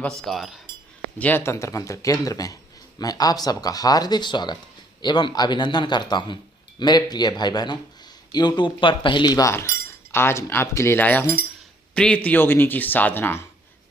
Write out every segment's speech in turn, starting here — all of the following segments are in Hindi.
नमस्कार। जय तंत्र मंत्र केंद्र में मैं आप सबका हार्दिक स्वागत एवं अभिनंदन करता हूं। मेरे प्रिय भाई बहनों, यूट्यूब पर पहली बार आज मैं आपके लिए लाया हूं प्रीत योगिनी की साधना,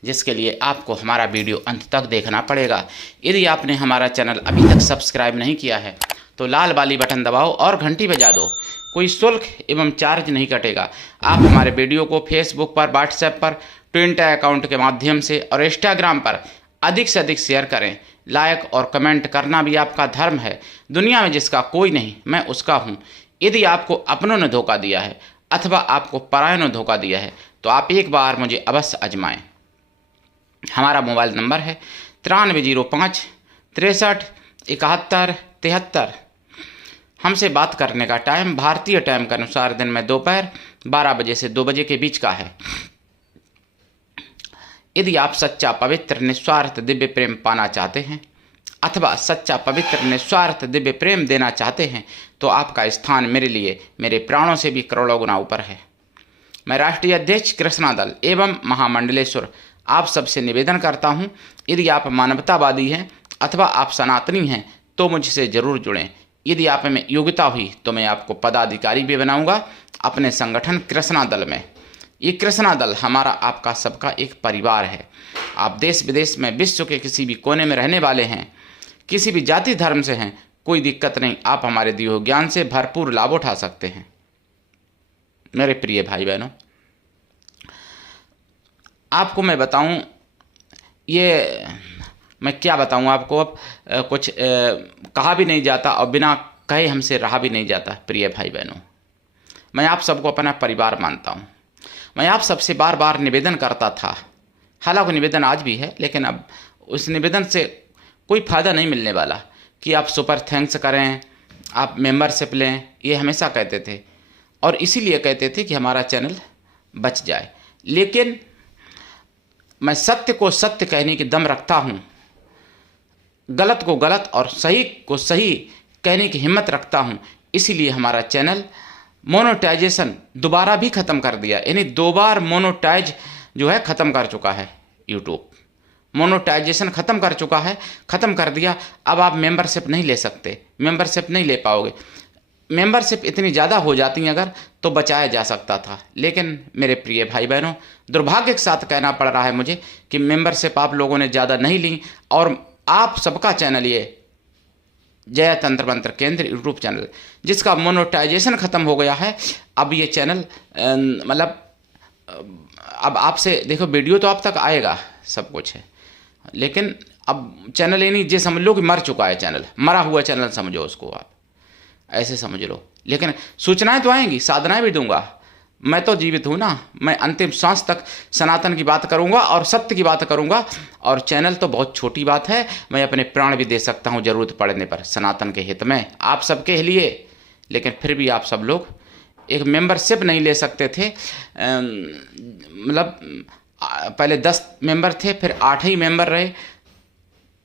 जिसके लिए आपको हमारा वीडियो अंत तक देखना पड़ेगा। यदि आपने हमारा चैनल अभी तक सब्सक्राइब नहीं किया है तो लाल वाली बटन दबाओ और घंटी बजा दो। कोई शुल्क एवं चार्ज नहीं कटेगा। आप हमारे वीडियो को फेसबुक पर, व्हाट्सएप पर, ट्विटर अकाउंट के माध्यम से और इंस्टाग्राम पर अधिक से अधिक शेयर करें। लाइक और कमेंट करना भी आपका धर्म है। दुनिया में जिसका कोई नहीं, मैं उसका हूँ। यदि आपको अपनों ने धोखा दिया है अथवा आपको परायों ने धोखा दिया है तो आप एक बार मुझे अवश्य आजमाएं। हमारा मोबाइल नंबर है 9305 63 71 73। हमसे बात करने का टाइम भारतीय टाइम के अनुसार दिन में दोपहर 12 बजे से 2 बजे के बीच का है। यदि आप सच्चा पवित्र निस्वार्थ दिव्य प्रेम पाना चाहते हैं अथवा सच्चा पवित्र निस्वार्थ दिव्य प्रेम देना चाहते हैं तो आपका स्थान मेरे लिए मेरे प्राणों से भी करोड़ों गुना ऊपर है। मैं राष्ट्रीय अध्यक्ष कृष्णा दल एवं महामंडलेश्वर आप सबसे निवेदन करता हूं, यदि आप मानवतावादी हैं अथवा आप सनातनी हैं तो मुझसे ज़रूर जुड़ें। यदि आप में योग्यता हुई तो मैं आपको पदाधिकारी भी बनाऊंगा अपने संगठन कृष्णा दल में। ये कृष्णा दल हमारा आपका सबका एक परिवार है। आप देश विदेश में विश्व के किसी भी कोने में रहने वाले हैं, किसी भी जाति धर्म से हैं, कोई दिक्कत नहीं। आप हमारे दिए हुए ज्ञान से भरपूर लाभ उठा सकते हैं। मेरे प्रिय भाई बहनों, आपको मैं बताऊं, ये मैं क्या बताऊं आपको, अब कुछ कहा भी नहीं जाता और बिना कहे हमसे रहा भी नहीं जाता। प्रिय भाई बहनों, मैं आप सबको अपना परिवार मानता हूं। मैं आप सबसे बार बार निवेदन करता था, हालांकि निवेदन आज भी है, लेकिन अब उस निवेदन से कोई फ़ायदा नहीं मिलने वाला कि आप सुपर थैंक्स करें, आप मेंबरशिप लें। ये हमेशा कहते थे और इसीलिए कहते थे कि हमारा चैनल बच जाए। लेकिन मैं सत्य को सत्य कहने की दम रखता हूँ, गलत को गलत और सही को सही कहने की हिम्मत रखता हूँ। इसीलिए हमारा चैनल मोनेटाइजेशन दोबारा भी ख़त्म कर दिया, यानी 2 बार मोनेटाइज जो है ख़त्म कर चुका है। यूट्यूब मोनेटाइजेशन ख़त्म कर चुका है, ख़त्म कर दिया। अब आप मेंबरशिप नहीं ले सकते, मेंबरशिप नहीं ले पाओगे। मेंबरशिप इतनी ज़्यादा हो जाती है अगर तो बचाया जा सकता था, लेकिन मेरे प्रिय भाई बहनों, दुर्भाग्य के साथ कहना पड़ रहा है मुझे कि मेंबरशिप आप लोगों ने ज़्यादा नहीं ली और आप सबका चैनल ये जय तंत्र मंत्र केंद्र यूट्यूब चैनल, जिसका मोनेटाइजेशन ख़त्म हो गया है। अब ये चैनल अब आपसे देखो, वीडियो तो आप तक आएगा, सब कुछ है, लेकिन अब चैनल यानी ये समझ लो कि मर चुका है चैनल, मरा हुआ चैनल समझो उसको, आप ऐसे समझ लो। लेकिन सूचनाएं तो आएंगी, साधनाएं भी दूंगा। मैं तो जीवित हूँ ना, मैं अंतिम सांस तक सनातन की बात करूँगा और सत्य की बात करूँगा। और चैनल तो बहुत छोटी बात है, मैं अपने प्राण भी दे सकता हूँ ज़रूरत पड़ने पर, सनातन के हित में, आप सबके लिए। लेकिन फिर भी आप सब लोग एक मेंबरशिप नहीं ले सकते थे। मतलब पहले 10 मेंबर थे, फिर 8 ही मेंबर रहे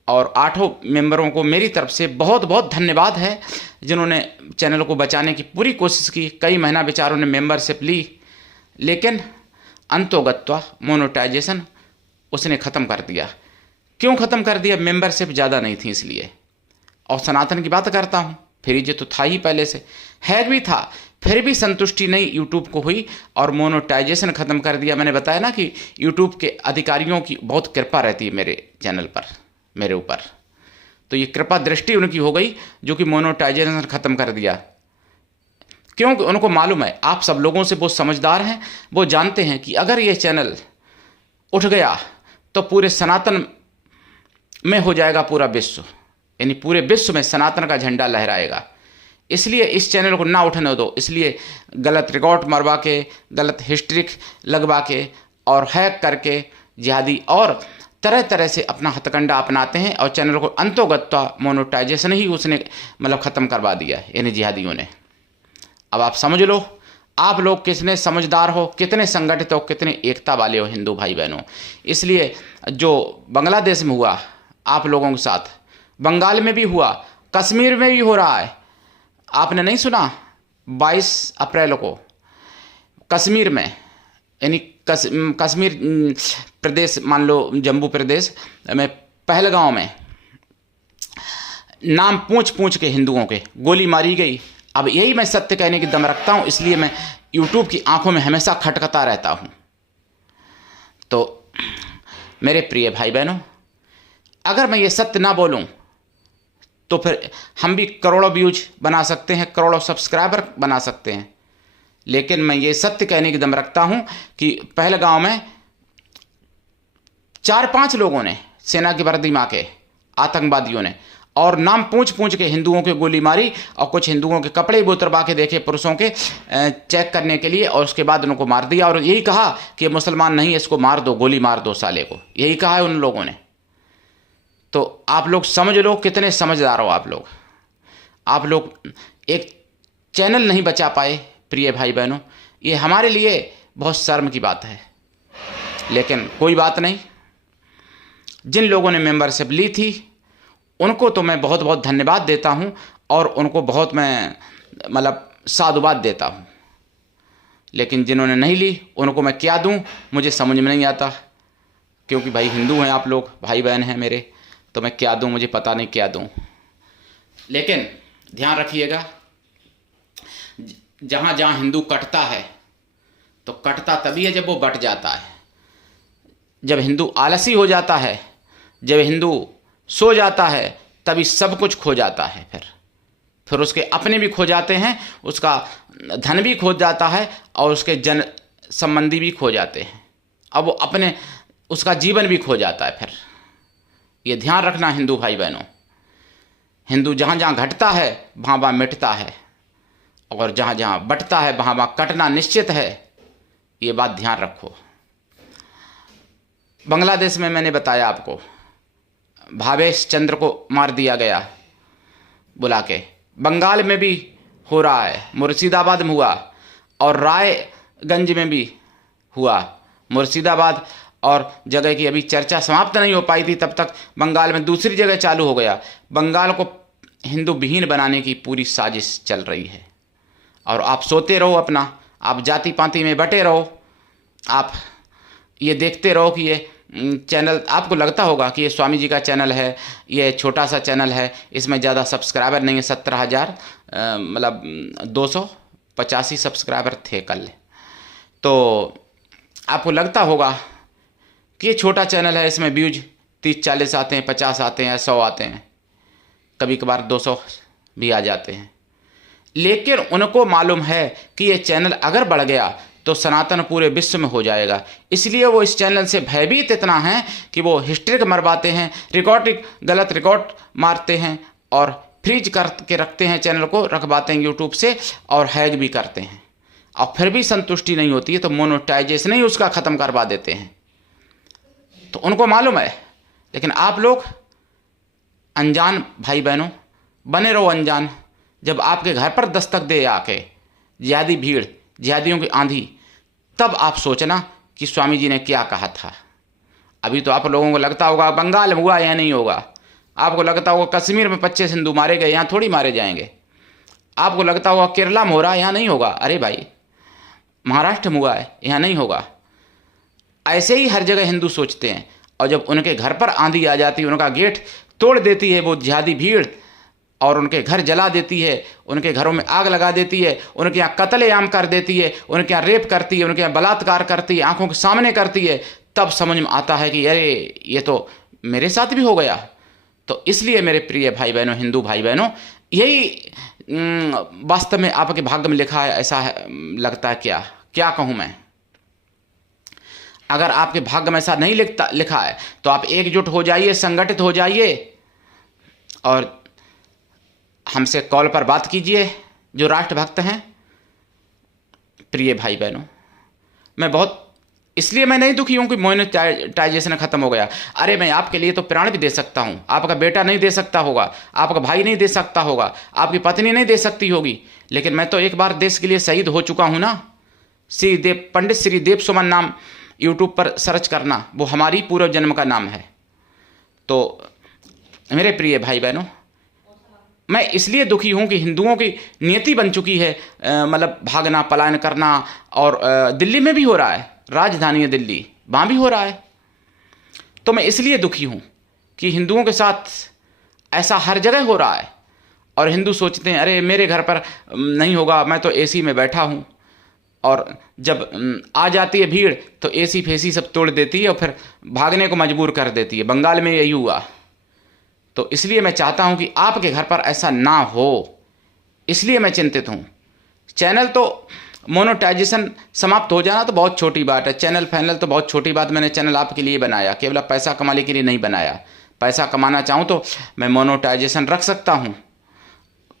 और 8 मेंबरों को मेरी तरफ से बहुत बहुत धन्यवाद है, जिन्होंने चैनल को बचाने की पूरी कोशिश की। कई महीना बेचारों ने मेंबरशिप ली, लेकिन अंतोगत्वा मोनेटाइजेशन उसने ख़त्म कर दिया। क्यों ख़त्म कर दिया? मेंबरशिप ज़्यादा नहीं थी इसलिए। और सनातन की बात करता हूँ, फिर ये तो था ही, पहले से है भी था, फिर भी संतुष्टि नहीं यूट्यूब को हुई और मोनेटाइजेशन ख़त्म कर दिया। मैंने बताया ना कि यूट्यूब के अधिकारियों की बहुत कृपा रहती है मेरे चैनल पर, मेरे ऊपर। तो ये कृपा दृष्टि उनकी हो गई जो कि मोनेटाइजेशन ख़त्म कर दिया। क्योंकि उनको मालूम है, आप सब लोगों से वो समझदार हैं, वो जानते हैं कि अगर ये चैनल उठ गया तो पूरे सनातन में हो जाएगा पूरा विश्व, यानी पूरे विश्व में सनातन का झंडा लहराएगा। इसलिए इस चैनल को ना उठने दो। इसलिए गलत रिकॉर्ड मरवा के, गलत हिस्ट्री लगवा के और हैक करके जिहादी और तरह तरह से अपना हथकंडा अपनाते हैं और चैनल को अंतोगत्वा मोनेटाइजेशन ही उसने मतलब ख़त्म करवा दिया, यानी जिहादियों ने। अब आप समझ लो, आप लोग कितने समझदार हो, कितने संगठित हो, कितने एकता वाले हो हिंदू भाई बहनों। इसलिए जो बांग्लादेश में हुआ आप लोगों के साथ, बंगाल में भी हुआ, कश्मीर में भी हो रहा है। आपने नहीं सुना? 22 अप्रैल को कश्मीर में यानी कश्मीर प्रदेश, मान लो जम्मू प्रदेश में पहलगांव में नाम पूछ पूछ के हिंदुओं के गोली मारी गई। अब यही मैं सत्य कहने की दम रखता हूँ, इसलिए मैं यूट्यूब की आंखों में हमेशा खटखटा रहता हूँ। तो मेरे प्रिय भाई बहनों, अगर मैं ये सत्य ना बोलूँ तो फिर हम भी करोड़ों व्यूज बना सकते हैं, करोड़ों सब्सक्राइबर बना सकते हैं, लेकिन मैं ये सत्य कहने की दम रखता हूँ कि पहलगांव में 4-5 लोगों ने, सेना की वर्दी माँ के आतंकवादियों ने, और नाम पूछ पूछ के हिंदुओं के गोली मारी, और कुछ हिंदुओं के कपड़े भी उतरवा के देखे पुरुषों के चेक करने के लिए, और उसके बाद उनको मार दिया और यही कहा कि ये मुसलमान नहीं है, इसको मार दो, गोली मार दो साले को, यही कहा है उन लोगों ने। तो आप लोग समझ लो कितने समझदार हो आप लोग एक चैनल नहीं बचा पाए। प्रिय भाई बहनों, ये हमारे लिए बहुत शर्म की बात है, लेकिन कोई बात नहीं। जिन लोगों ने मेंबरशिप ली थी उनको तो मैं बहुत बहुत धन्यवाद देता हूं, और उनको बहुत मैं मतलब साधुवाद देता हूं, लेकिन जिन्होंने नहीं ली उनको मैं क्या दूं मुझे समझ में नहीं आता, क्योंकि भाई हिंदू हैं आप लोग, भाई बहन हैं मेरे, तो मैं क्या दूं, मुझे पता नहीं क्या दूं। लेकिन ध्यान रखिएगा, जहाँ जहाँ हिंदू कटता है तो कटता तभी है जब वो बट जाता है। जब हिंदू आलसी हो जाता है, जब हिंदू सो जाता है, तभी सब कुछ खो जाता है। फिर उसके अपने भी खो जाते हैं, उसका धन भी खो जाता है, और उसके जन संबंधी भी खो जाते हैं, अब वो अपने उसका जीवन भी खो जाता है। फिर ये ध्यान रखना हिंदू भाई बहनों, हिंदू जहाँ जहाँ घटता है वहाँ वहाँ मिटता है, और जहाँ जहाँ बटता है वहाँ वहाँ कटना निश्चित है। ये बात ध्यान रखो। बांग्लादेश में मैंने बताया आपको, भावेश चंद्र को मार दिया गया बुला के। बंगाल में भी हो रहा है, मुर्शिदाबाद में हुआ, और रायगंज में भी हुआ। मुर्शिदाबाद और जगह की अभी चर्चा समाप्त नहीं हो पाई थी, तब तक बंगाल में दूसरी जगह चालू हो गया। बंगाल को हिंदू विहीन बनाने की पूरी साजिश चल रही है, और आप सोते रहो अपना, आप जाति पाति में बटे रहो, आप ये देखते रहो कि ये चैनल, आपको लगता होगा कि ये स्वामी जी का चैनल है, ये छोटा सा चैनल है, इसमें ज़्यादा सब्सक्राइबर नहीं है, 17,000 मतलब 285 सब्सक्राइबर थे कल। तो आपको लगता होगा कि ये छोटा चैनल है, इसमें व्यूज 30-40 आते हैं, 50 आते हैं, 100 आते हैं, कभी कभार 200 भी आ जाते हैं। लेकिन उनको मालूम है कि ये चैनल अगर बढ़ गया तो सनातन पूरे विश्व में हो जाएगा, इसलिए वो इस चैनल से भयभीत इतना है कि वो हिस्ट्री मरवाते हैं, गलत रिकॉर्ड मारते हैं, और फ्रीज करके रखते हैं, चैनल को रखवाते हैं यूट्यूब से, और हैक भी करते हैं, और फिर भी संतुष्टि नहीं होती है तो मोनेटाइजेशन ही उसका ख़त्म करवा देते हैं। तो उनको मालूम है, लेकिन आप लोग अनजान भाई बहनों बने रहो अनजान। जब आपके घर पर दस्तक दे आके जिहादी भीड़, जिहादियों की आंधी, तब आप सोचना कि स्वामी जी ने क्या कहा था। अभी तो आप लोगों को लगता होगा बंगाल में हुआ, यहाँ नहीं होगा। आपको लगता होगा कश्मीर में 25 हिंदू मारे गए, यहाँ थोड़ी मारे जाएंगे। आपको लगता होगा केरला में हो रहा है, यहाँ नहीं होगा। अरे भाई, महाराष्ट्र में हुआ है, यहाँ नहीं होगा। ऐसे ही हर जगह हिंदू सोचते हैं, और जब उनके घर पर आंधी आ जाती है, उनका गेट तोड़ देती है वो जिहादी भीड़, और उनके घर जला देती है, उनके घरों में आग लगा देती है, उनके यहाँ कत्लेआम कर देती है, उनके यहाँ रेप करती है, उनके यहाँ बलात्कार करती है, आंखों के सामने करती है, तब समझ में आता है कि अरे ये तो मेरे साथ भी हो गया। तो इसलिए मेरे प्रिय भाई बहनों, हिंदू भाई बहनों, यही वास्तव में आपके भाग्य में लिखा है, ऐसा है, लगता है। क्या कहूँ मैं, अगर आपके भाग्य में ऐसा नहीं लिखा है तो आप एकजुट हो जाइए, संगठित हो जाइए, और हमसे कॉल पर बात कीजिए जो राष्ट्रभक्त हैं। प्रिय भाई बहनों, मैं बहुत इसलिए मैं नहीं दुखी हूं कि मोनेटाइजेशन खत्म हो गया। अरे मैं आपके लिए तो प्राण भी दे सकता हूं, आपका बेटा नहीं दे सकता होगा, आपका भाई नहीं दे सकता होगा, आपकी पत्नी नहीं दे सकती होगी, लेकिन मैं तो एक बार देश के लिए शहीद हो चुका हूं ना। पंडित श्री देव सुमन नाम यूट्यूब पर सर्च करना, वो हमारी पूर्व जन्म का नाम है। तो मेरे प्रिय भाई बहनों, मैं इसलिए दुखी हूं कि हिंदुओं की नियति बन चुकी है, मतलब भागना, पलायन करना, और दिल्ली में भी हो रहा है। राजधानी है दिल्ली, वहाँ भी हो रहा है। तो मैं इसलिए दुखी हूँ कि हिंदुओं के साथ ऐसा हर जगह हो रहा है, और हिंदू सोचते हैं अरे मेरे घर पर नहीं होगा, मैं तो एसी में बैठा हूँ, और जब आ जाती है भीड़ तो एसी फेसी सब तोड़ देती है और फिर भागने को मजबूर कर देती है। बंगाल में यही हुआ। तो इसलिए मैं चाहता हूँ कि आपके घर पर ऐसा ना हो, इसलिए मैं चिंतित हूँ। चैनल तो मोनेटाइजेशन समाप्त हो जाना तो बहुत छोटी बात है, चैनल फाइनल तो बहुत छोटी बात। मैंने चैनल आपके लिए बनाया, केवल पैसा कमाने के लिए नहीं बनाया। पैसा कमाना चाहूँ तो मैं मोनेटाइजेशन रख सकता हूँ,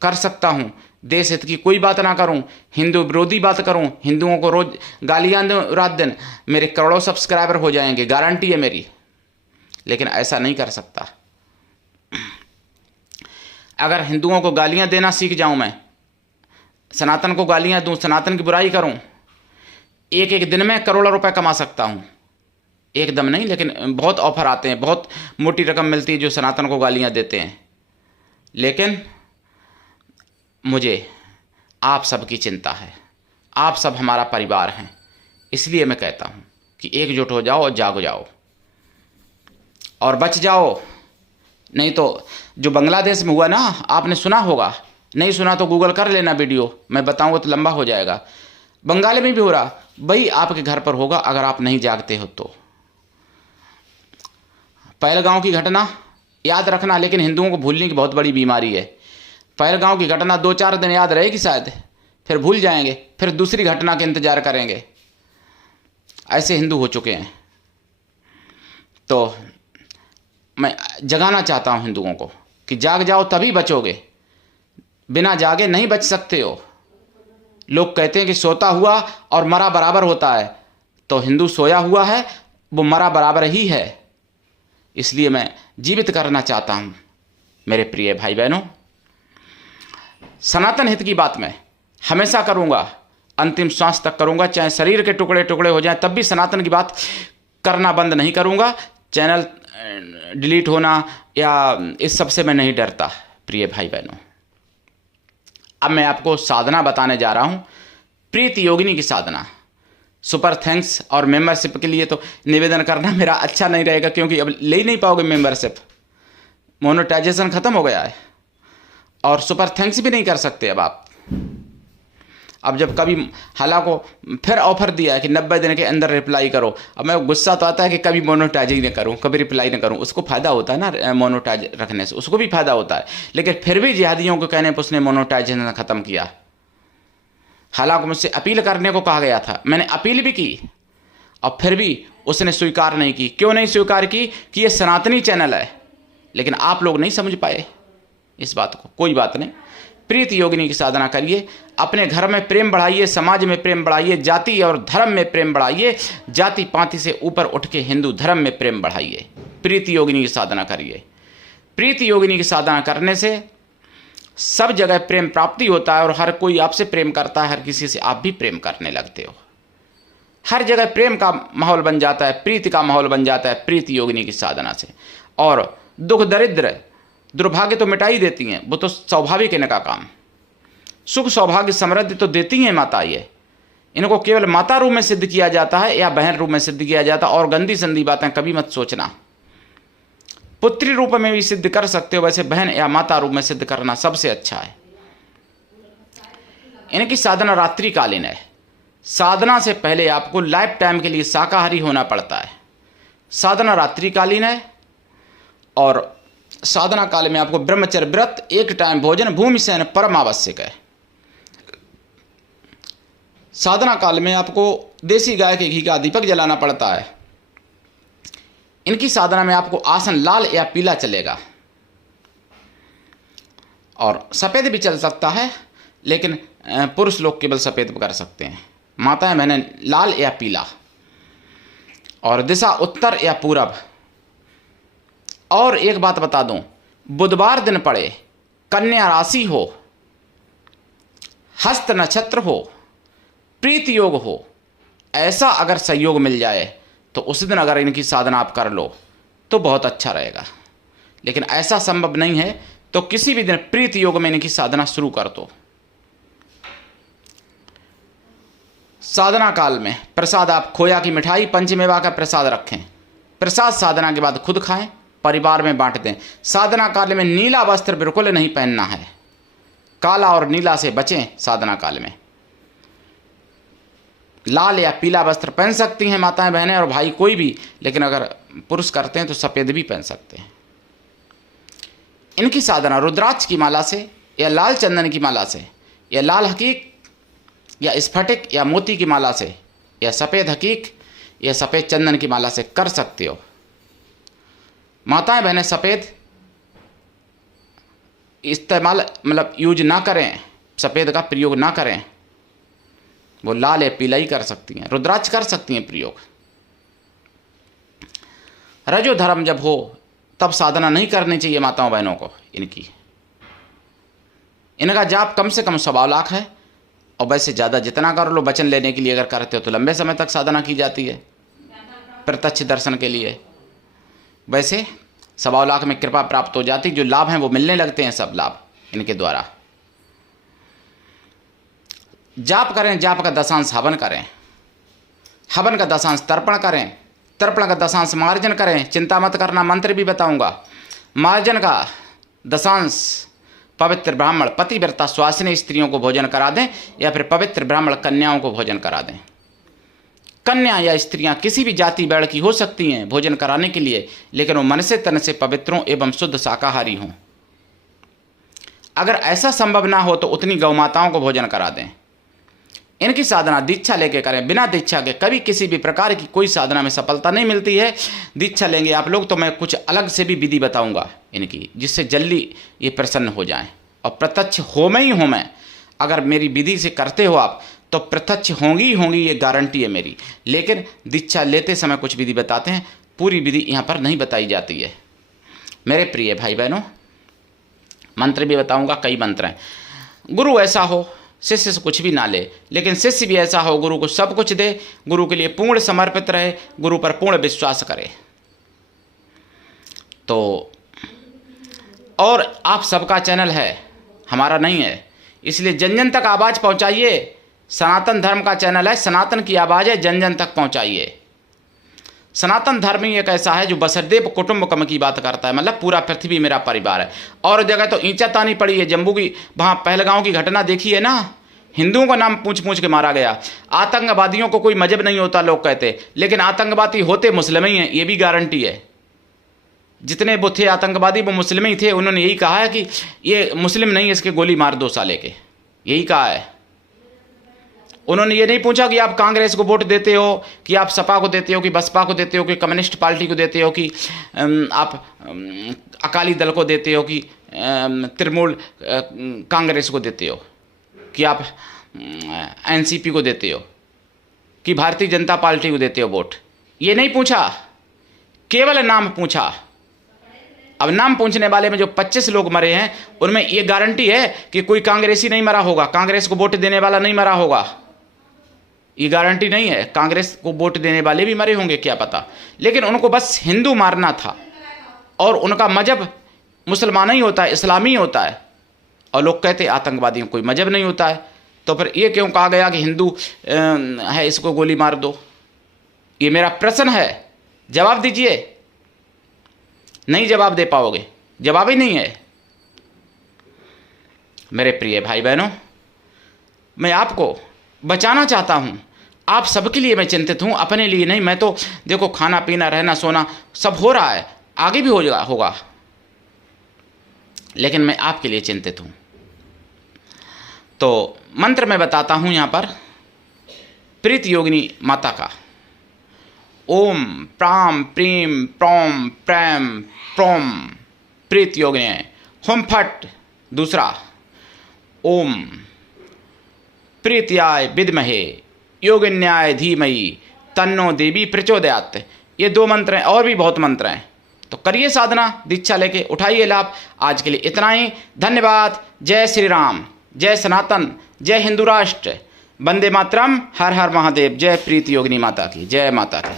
कर सकता हूँ, देश हित की कोई बात ना करूँ, हिंदू विरोधी बात करूँ, हिंदुओं को रोज गालियाँ दूँ रात दिन, मेरे करोड़ों सब्सक्राइबर हो जाएंगे, गारंटी है मेरी। लेकिन ऐसा नहीं कर सकता। अगर हिंदुओं को गालियाँ देना सीख जाऊँ, मैं सनातन को गालियाँ दूँ, सनातन की बुराई करूँ, एक एक दिन में करोड़ों रुपए कमा सकता हूँ। एकदम नहीं, लेकिन बहुत ऑफर आते हैं, बहुत मोटी रकम मिलती है जो सनातन को गालियाँ देते हैं। लेकिन मुझे आप सबकी चिंता है, आप सब हमारा परिवार हैं, इसलिए मैं कहता हूँ कि एकजुट हो जाओ और जाग जाओ और बच जाओ। नहीं तो जो बांग्लादेश में हुआ ना, आपने सुना होगा, नहीं सुना तो गूगल कर लेना वीडियो, मैं बताऊँगा तो लंबा हो जाएगा। बंगाल में भी हो रहा, वही आपके घर पर होगा अगर आप नहीं जागते हो तो। पहलगांव की घटना याद रखना, लेकिन हिंदुओं को भूलने की बहुत बड़ी बीमारी है। पहलगांव की घटना 2-4 दिन याद रहेगी शायद, फिर भूल जाएंगे, फिर दूसरी घटना के इंतजार करेंगे। ऐसे हिंदू हो चुके हैं। तो मैं जगाना चाहता हूं हिंदुओं को कि जाग जाओ तभी बचोगे, बिना जागे नहीं बच सकते हो। लोग कहते हैं कि सोता हुआ और मरा बराबर होता है, तो हिंदू सोया हुआ है, वो मरा बराबर ही है। इसलिए मैं जीवित करना चाहता हूं मेरे प्रिय भाई बहनों। सनातन हित की बात मैं हमेशा करूंगा, अंतिम श्वास तक करूंगा, चाहे शरीर के टुकड़े टुकड़े हो जाएं, तब भी सनातन की बात करना बंद नहीं करूंगा। चैनल डिलीट होना या इस सब से मैं नहीं डरता प्रिय भाई बहनों। अब मैं आपको साधना बताने जा रहा हूं, प्रीति योगिनी की साधना। सुपर थैंक्स और मेंबरशिप के लिए तो निवेदन करना मेरा अच्छा नहीं रहेगा, क्योंकि अब ले ही नहीं पाओगे मेंबरशिप, मोनेटाइजेशन खत्म हो गया है, और सुपर थैंक्स भी नहीं कर सकते अब आप। अब जब कभी हाला को फिर ऑफर दिया है कि 90 दिन के अंदर रिप्लाई करो, अब मैं गुस्सा तो आता है कि कभी मोनेटाइज ही नहीं करूं, कभी रिप्लाई नहीं करूं। उसको फ़ायदा होता है ना मोनेटाइज रखने से, उसको भी फ़ायदा होता है, लेकिन फिर भी जिहादियों को कहने पर उसने मोनेटाइजेशन ख़त्म किया। हालांकि मुझसे अपील करने को कहा गया था, मैंने अपील भी की और फिर भी उसने स्वीकार नहीं की। क्यों नहीं स्वीकार की? कि ये सनातनी चैनल है। लेकिन आप लोग नहीं समझ पाए इस बात को। कोई बात नहीं, प्रीति योगिनी की साधना करिए, अपने घर में प्रेम बढ़ाइए, समाज में प्रेम बढ़ाइए, जाति और धर्म में प्रेम बढ़ाइए, जाति पाति से ऊपर उठ के हिंदू धर्म में प्रेम बढ़ाइए। प्रीति योगिनी की साधना करिए। प्रीति योगिनी की साधना करने से सब जगह प्रेम प्राप्ति होता है और हर कोई आपसे प्रेम करता है, हर किसी से आप भी प्रेम करने लगते हो। हर जगह प्रेम का माहौल बन जाता है, प्रीति का माहौल बन जाता है प्रीति योगिनी की साधना से। और दुख दरिद्र दुर्भाग्य तो मिटा ही देती हैं, वो तो स्वाभाविक है इनका काम। सुख सौभाग्य समृद्धि तो देती हैं माता। ये इनको केवल माता रूप में सिद्ध किया जाता है या बहन रूप में सिद्ध किया जाता है, और गंदी संदी बातें कभी मत सोचना। पुत्री रूप में भी सिद्ध कर सकते हो, वैसे बहन या माता रूप में सिद्ध करना सबसे अच्छा है। इनकी साधना रात्रिकालीन है। साधना से पहले आपको लाइफ टाइम के लिए शाकाहारी होना पड़ता है। साधना रात्रिकालीन है और साधना काल में आपको ब्रह्मचर्य व्रत, एक टाइम भोजन, भूमि शयन परम आवश्यक है। साधना काल में आपको देसी गाय के घी का दीपक जलाना पड़ता है। इनकी साधना में आपको आसन लाल या पीला चलेगा, और सफ़ेद भी चल सकता है, लेकिन पुरुष लोग केवल सफ़ेद कर सकते हैं। माताएं मैंने लाल या पीला, और दिशा उत्तर या पूरब। और एक बात बता दूं, बुधवार दिन पड़े, कन्या राशि हो, हस्त नक्षत्र हो, प्रीति योग हो, ऐसा अगर सहयोग मिल जाए तो उस दिन अगर इनकी साधना आप कर लो तो बहुत अच्छा रहेगा। लेकिन ऐसा संभव नहीं है तो किसी भी दिन प्रीति योग में इनकी साधना शुरू कर दो। साधना काल में प्रसाद आप खोया की मिठाई पंचमेवा का प्रसाद रखें। प्रसाद साधना के बाद खुद खाएं, परिवार में बांट दें। साधना काल में नीला वस्त्र बिल्कुल नहीं पहनना है, काला और नीला से बचें। साधना काल में लाल या पीला वस्त्र पहन सकती हैं माताएं बहनें और भाई कोई भी, लेकिन अगर पुरुष करते हैं तो सफ़ेद भी पहन सकते हैं। इनकी साधना रुद्राक्ष की माला से या लाल चंदन की माला से या लाल हकीक या स्फटिक या मोती की माला से या सफ़ेद हकीक या सफ़ेद चंदन की माला से कर सकते हो। माताएं बहनें सफ़ेद इस्तेमाल मतलब यूज ना करें, सफ़ेद का प्रयोग ना करें, वो लाल या पीला ही कर सकती हैं। रुद्राक्ष कर सकती हैं प्रयोग। रजो धर्म जब हो तब साधना नहीं करनी चाहिए माताओं बहनों को। इनका जाप कम से कम 100 लाख है, और वैसे ज़्यादा जितना कर लो वचन लेने के लिए अगर करते हो तो लंबे समय तक साधना की जाती है प्रत्यक्ष दर्शन के लिए। वैसे 100 लाख में कृपा प्राप्त हो जाती, जो लाभ हैं वो मिलने लगते हैं, सब लाभ इनके द्वारा। जाप करें, जाप का दशांश हवन करें, हवन का दशांश तर्पण करें, तर्पण का दशांश मार्जन करें। चिंता मत करना, मंत्र भी बताऊंगा। मार्जन का दशांश पवित्र ब्राह्मण पतिव्रता स्वासिनी स्त्रियों को भोजन करा दें, या फिर पवित्र ब्राह्मण कन्याओं को भोजन करा दें। कन्या या स्त्रियां किसी भी जाति वर्ण की हो सकती हैं भोजन कराने के लिए, लेकिन वो मन से तन से पवित्रों एवं शुद्ध शाकाहारी हों। अगर ऐसा संभव ना हो तो उतनी गौ माताओं को भोजन करा दें। इनकी साधना दीक्षा लेके करें, बिना दीक्षा के कभी किसी भी प्रकार की कोई साधना में सफलता नहीं मिलती है। दीक्षा लेंगे आप लोग तो मैं कुछ अलग से भी विधि बताऊंगा इनकी, जिससे जल्दी ये प्रसन्न हो जाएं और प्रत्यक्ष होमे ही होमे। अगर मेरी विधि से करते हो आप तो प्रत्यक्ष होंगी ही होंगी, ये गारंटी है मेरी। लेकिन दीक्षा लेते समय कुछ विधि बताते हैं, पूरी विधि यहाँ पर नहीं बताई जाती है। मेरे प्रिय भाई बहनों, मंत्र भी बताऊँगा, कई मंत्र हैं। गुरु ऐसा हो शिष्य से कुछ भी ना ले, लेकिन शिष्य भी ऐसा हो गुरु को सब कुछ दे, गुरु के लिए पूर्ण समर्पित रहे, गुरु पर पूर्ण विश्वास करे। तो और आप सबका चैनल है, हमारा नहीं है, इसलिए जन जन तक आवाज़ पहुंचाइए। सनातन धर्म का चैनल है, सनातन की आवाज़ है, जन जन तक पहुंचाइए। सनातन धर्म ही एक ऐसा है जो वसुधैव कुटुंबकम की बात करता है, मतलब पूरा पृथ्वी मेरा परिवार है। और जगह तो ईंचा तानी पड़ी है, जम्मू की वहाँ पहलगांव की घटना देखी है ना, हिंदुओं का नाम पूछ पूछ के मारा गया। आतंकवादियों को कोई मजहब नहीं होता लोग कहते, लेकिन आतंकवादी होते मुस्लिम ही हैं, ये भी गारंटी है। जितने वो थे आतंकवादी वो मुस्लिम ही थे। उन्होंने यही कहा है कि ये मुस्लिम नहीं, इसके गोली मार दो साले के, यही कहा है। उन्होंने ये नहीं पूछा कि आप कांग्रेस को वोट देते हो, कि आप सपा को देते हो, कि बसपा को देते हो, कि कम्युनिस्ट पार्टी को देते हो, कि आप अकाली दल को देते हो, कि तृणमूल कांग्रेस को देते हो, कि आप एनसीपी को देते हो, कि भारतीय जनता पार्टी को देते हो वोट। ये नहीं पूछा, केवल नाम पूछा। अब नाम पूछने वाले में जो 25 लोग मरे हैं उनमें ये गारंटी है कि कोई कांग्रेसी नहीं मरा होगा, कांग्रेस को वोट देने वाला नहीं मरा होगा, ये गारंटी नहीं है। कांग्रेस को वोट देने वाले भी मरे होंगे क्या पता, लेकिन उनको बस हिंदू मारना था। और उनका मजहब मुसलमान ही होता है, इस्लामी होता है। और लोग कहते हैं आतंकवादियों कोई मजहब नहीं होता है, तो फिर ये क्यों कहा गया कि हिंदू है इसको गोली मार दो? ये मेरा प्रश्न है, जवाब दीजिए। नहीं जवाब दे पाओगे, जवाब ही नहीं है। मेरे प्रिय भाई बहनों, मैं आपको बचाना चाहता हूँ, आप सबके लिए मैं चिंतित हूँ, अपने लिए नहीं। मैं तो देखो खाना पीना रहना सोना सब हो रहा है, आगे भी होगा, लेकिन मैं आपके लिए चिंतित हूँ। तो मंत्र मैं बताता हूँ यहाँ पर प्रीत योगिनी माता का। ओम प्राम प्रीम प्रोम प्रेम प्रोम प्रीत योगिनी हुम फट। दूसरा ओम प्रीत्याय विद्महे योगिन्याय धीमहि तन्नो देवी प्रचोदयात्। ये 2 मंत्र हैं, और भी बहुत मंत्र हैं। तो करिए साधना, दीक्षा लेके उठाइए लाभ। आज के लिए इतना ही, धन्यवाद। जय श्री राम, जय सनातन, जय हिंदू राष्ट्र, वंदे मातरम, हर हर महादेव। जय प्रीत योगिनी माता की, जय माता की।